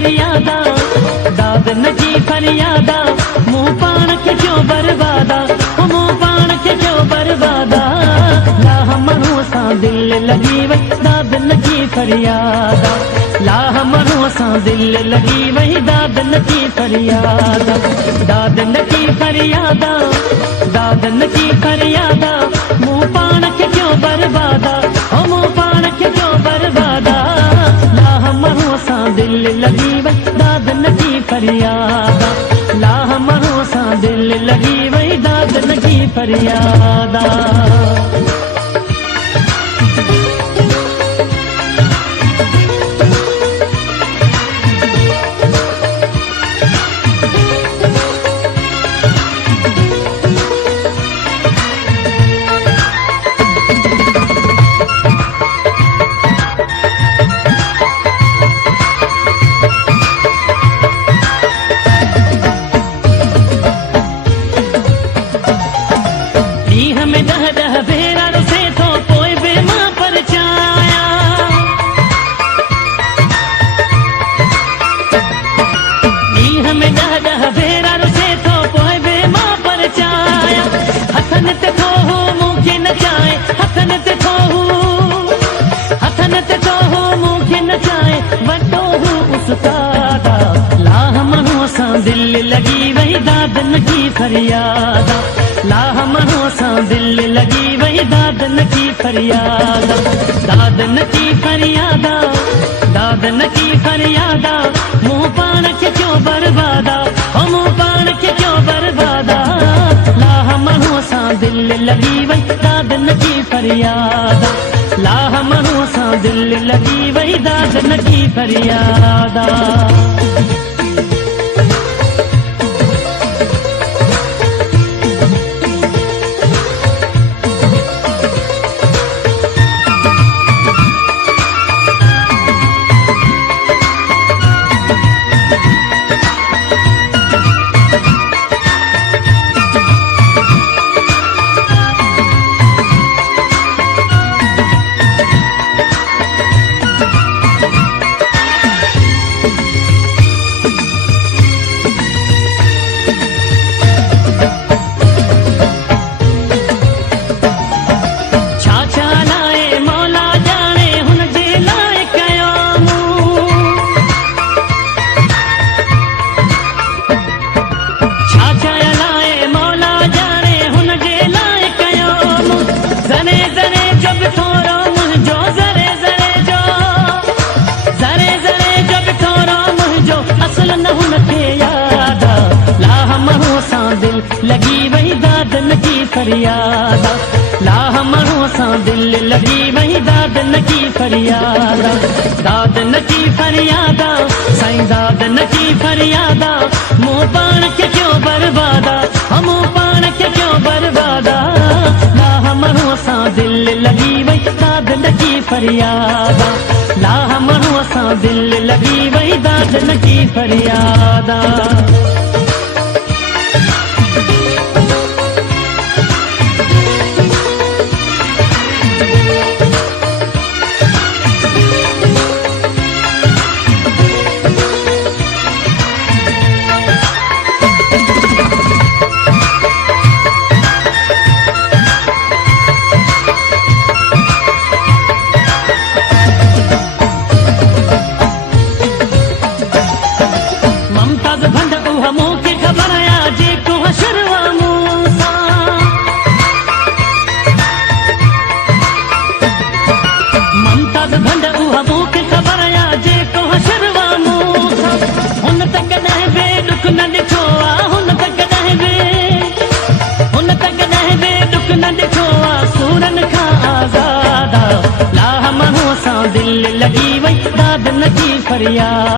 फरियादा दाद नकी फरियादा मुंह पाण के क्यों बर्बादा मुंह पाण के क्यों बर्बादा लाह मनो सा दिल लगी वही दाद नकी फरियादा लाह मनो सा दिल लगी वही दाद नकी फरियादा दाद नकी फरियादा दाद नकी फरियादा मुंह पाण के क्यों बर्बादा मुंह पाण के क्यों बर्बादा लाह मनो सा दिल लगी वही दाद नकी फरियादा लाह मनो सा दिल लगी वही दाद नकी फरियादा। हमें दह दह भेरा से तो कोई बेमा पर चाया हमें दह दह भेरा से तो कोई बेमा पर चाया हथन ते तो हो मुमकिन चाहे हथन ते तो हो मुमकिन चाहे वटो हो उसका लाह मनो सा दिल लगी वही दाद नकी फरियादा लाह मनो सा दिल लगी वही दाद नकी फरियादा दाद नकी फरियादा दाद नकी फरियादा मुंह पाण के क्यों बर्बादा मुंह पाण के क्यों बर्बादा लाह मनो सा दिल लगी वही दाद नकी फरियादा लाह मनो सा दिल लगी वही दाद नकी फरियादा। लगी वही दाद नकी फरियादा लाह मनो सा दिल लगी वही दाद नकी फरियादा दाद नकी फरियादा साईं दाद नकी फरियादा मुंह पाण के क्यों बर्बादा मुंह पाण के क्यों बर्बादा लाह मनो सा दिल लगी वही दाद नकी फरियादा लाह मनो सा दिल लगी वही दाद नकी फरियादा। दिल लगी वही दाद नकी फरियाद।